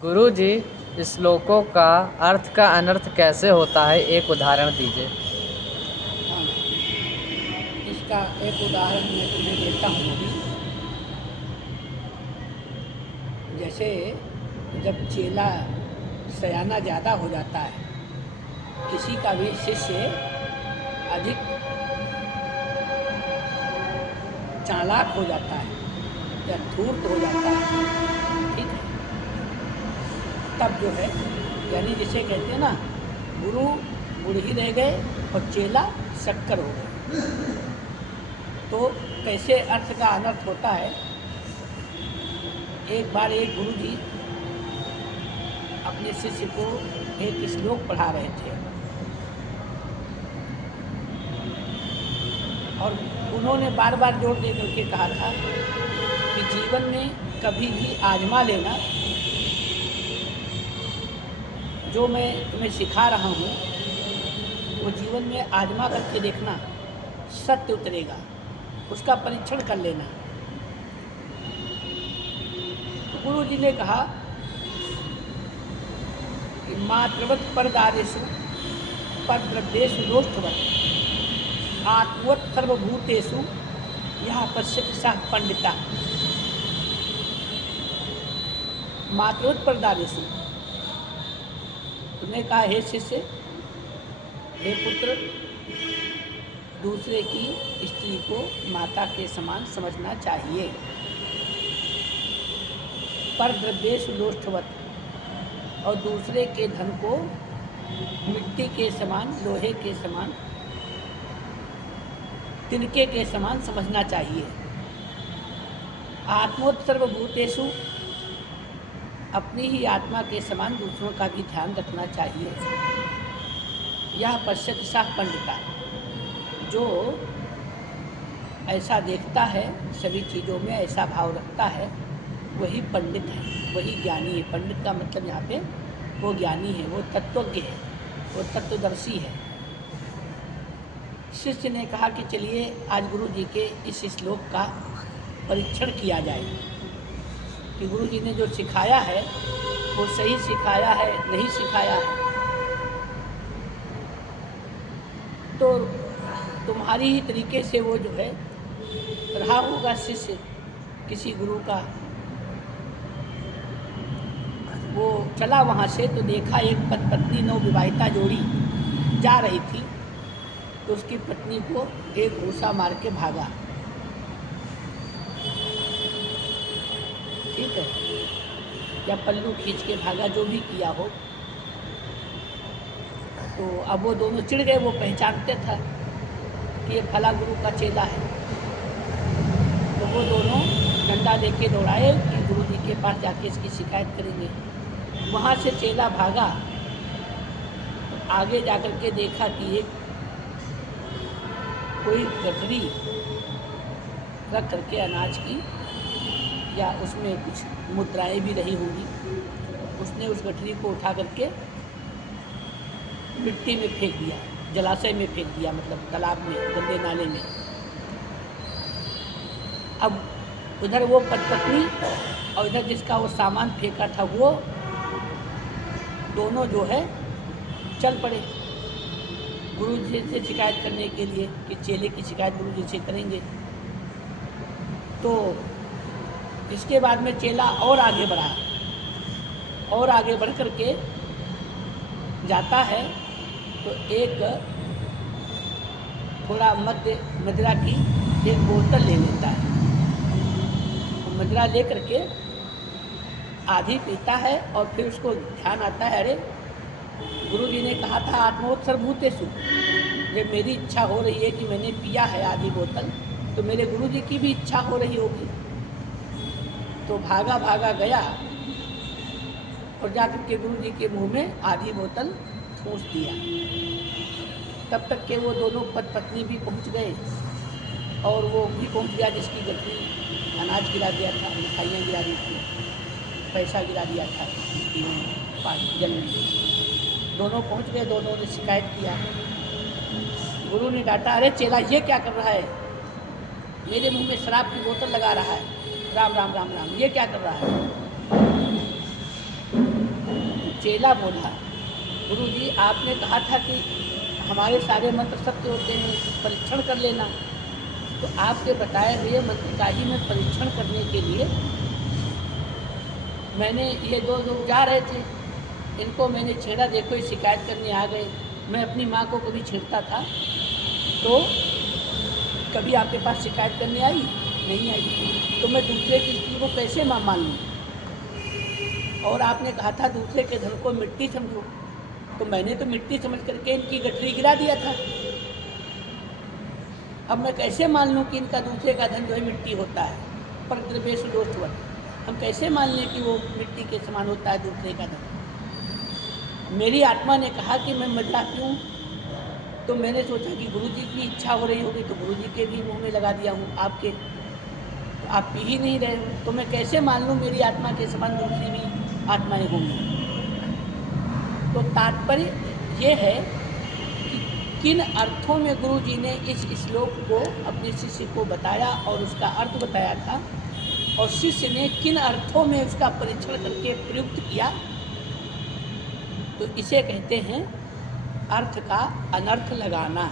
गुरुजी, श्लोकों का अर्थ का अनर्थ कैसे होता है, एक उदाहरण दीजिए। हाँ, इसका एक उदाहरण मैं तुम्हें देता हूँ अभी। जैसे जब चेला सयाना ज़्यादा हो जाता है, किसी का भी शिष्य अधिक चालाक हो जाता है या धूर्त हो जाता है, ठीक है, तब जो है, यानी जिसे कहते हैं ना, गुरु गुड़ ही रह गए और चेला शक्कर हो गए। तो कैसे अर्थ का अनर्थ होता है। एक बार एक गुरु जी अपने शिष्य को एक श्लोक पढ़ा रहे थे और उन्होंने बार बार जोर दे करके कहा था कि जीवन में कभी भी आजमा लेना, जो मैं तुम्हें सिखा रहा हूँ वो जीवन में आजमा करके देखना, सत्य उतरेगा, उसका परीक्षण कर लेना। तो गुरु जी ने कहा कि मातृवत परदारेषु परद्रव्येषु दोषवत् आत्मवत् सर्वभूतेषु यह पश्यति सः पंडिता। मातृवत परदारेषु, तुमने कहा हे शिष्य, हे पुत्र, दूसरे की स्त्री को माता के समान समझना चाहिए। परद्रव्येषु लोष्ठवत्, और दूसरे के धन को मिट्टी के समान, लोहे के समान, तिनके के समान समझना चाहिए। आत्मोत सर्वभूतेषु, अपनी ही आत्मा के समान दूसरों का भी ध्यान रखना चाहिए। यह पश्यति सः पंडिता, जो ऐसा देखता है, सभी चीज़ों में ऐसा भाव रखता है, वही पंडित है, वही ज्ञानी है। पंडित का मतलब यहाँ पे वो ज्ञानी है, वो तत्वज्ञ है, वो तत्वदर्शी है। शिष्य ने कहा कि चलिए आज गुरु जी के इस श्लोक का परीक्षण किया जाए कि गुरु जी ने जो सिखाया है वो सही सिखाया है, नहीं सिखाया है। तो तुम्हारी ही तरीके से वो जो है रहा होगा शिष्य किसी गुरु का। वो चला वहाँ से तो देखा एक पत्नी नवविवाहिता जोड़ी जा रही थी, तो उसकी पत्नी को एक घूसा मार के भागा, ठीक है, या पल्लू खींच के भागा, जो भी किया हो। तो अब वो दोनों चिढ़ गए, वो पहचानते था कि ये फला गुरु का चेला है। तो वो दोनों डंडा लेके दौड़ाए कि गुरु जी के पास जाके इसकी शिकायत करेंगे। वहाँ से चेला भागा, तो आगे जाकर के देखा कि एक कोई गठरी रख करके अनाज की, या उसमें कुछ मुद्राएं भी रही होंगी, उसने उस गठरी को उठा करके मिट्टी में फेंक दिया, जलाशय में फेंक दिया, मतलब तालाब में, गंदे नाले में। अब उधर वो पत्नी और इधर जिसका वो सामान फेंका था, वो दोनों जो है चल पड़े गुरु जी से शिकायत करने के लिए कि चेले की शिकायत गुरु जी से करेंगे। तो इसके बाद में चेला और आगे बढ़ा, और आगे बढ़ करके जाता है तो एक थोड़ा मदिरा की एक बोतल ले लेता है। तो मदिरा ले करके आधी पीता है और फिर उसको ध्यान आता है, अरे गुरु जी ने कहा था आत्मोत्सर्वभूतेषु, जब मेरी इच्छा हो रही है कि मैंने पिया है आधी बोतल, तो मेरे गुरु जी की भी इच्छा हो रही होगी। तो भागा भागा गया और जाकर के गुरु जी के मुंह में आधी बोतल ठूंस दिया। तब तक के वो दोनों पत्नी भी पहुंच गए, और वो भी पहुंच गया जिसकी गठरी अनाज गिरा दिया था, मिठाइयाँ गिरा दी थी, पैसा गिरा दिया था मिट्टी में, पानी जल में। दोनों पहुंच गए, दोनों ने शिकायत किया। गुरु ने डांटा, अरे चेला ये क्या कर रहा है, मेरे मुंह में शराब की बोतल लगा रहा है, राम राम राम राम, ये क्या कर रहा है। चेला बोला, गुरुजी आपने कहा था कि हमारे सारे मंत्र सत्य होते हैं, परीक्षण कर लेना। तो आपके बताए हुए मंत्र का ही मैं परीक्षण करने के लिए मैंने ये दो लोग जा रहे थे, इनको मैंने छेड़ा, देखो ये शिकायत करने आ गए। मैं अपनी माँ को कभी छेड़ता था तो कभी आपके पास शिकायत करने आई? नहीं आई। तो मैं दूसरे की स्त्री को कैसे माँ मान लूँ? और आपने कहा था दूसरे के धन को मिट्टी समझो, तो मैंने तो मिट्टी समझ करके इनकी गठरी गिरा दिया था। अब मैं कैसे मान लूँ कि इनका दूसरे का धन जो है मिट्टी होता है? पर द्रव्येषु दोषवत्, हम कैसे मान लें कि वो मिट्टी के समान होता है दूसरे का धन? मेरी आत्मा ने कहा कि मैं मदिरा पीऊँ, तो मैंने सोचा कि गुरुजी की इच्छा हो रही होगी तो गुरुजी के भी मुंह में लगा दिया हूँ आपके, तो आप पी ही नहीं रहे हो, तो मैं कैसे मान लूँ मेरी आत्मा के समान दूसरी भी आत्माएं होंगी? तो तात्पर्य ये है कि किन अर्थों में गुरुजी ने इस श्लोक को अपने शिष्य को बताया और उसका अर्थ बताया था, और शिष्य ने किन अर्थों में उसका परीक्षण करके प्रयुक्त किया, तो इसे कहते हैं अर्थ का अनर्थ लगाना।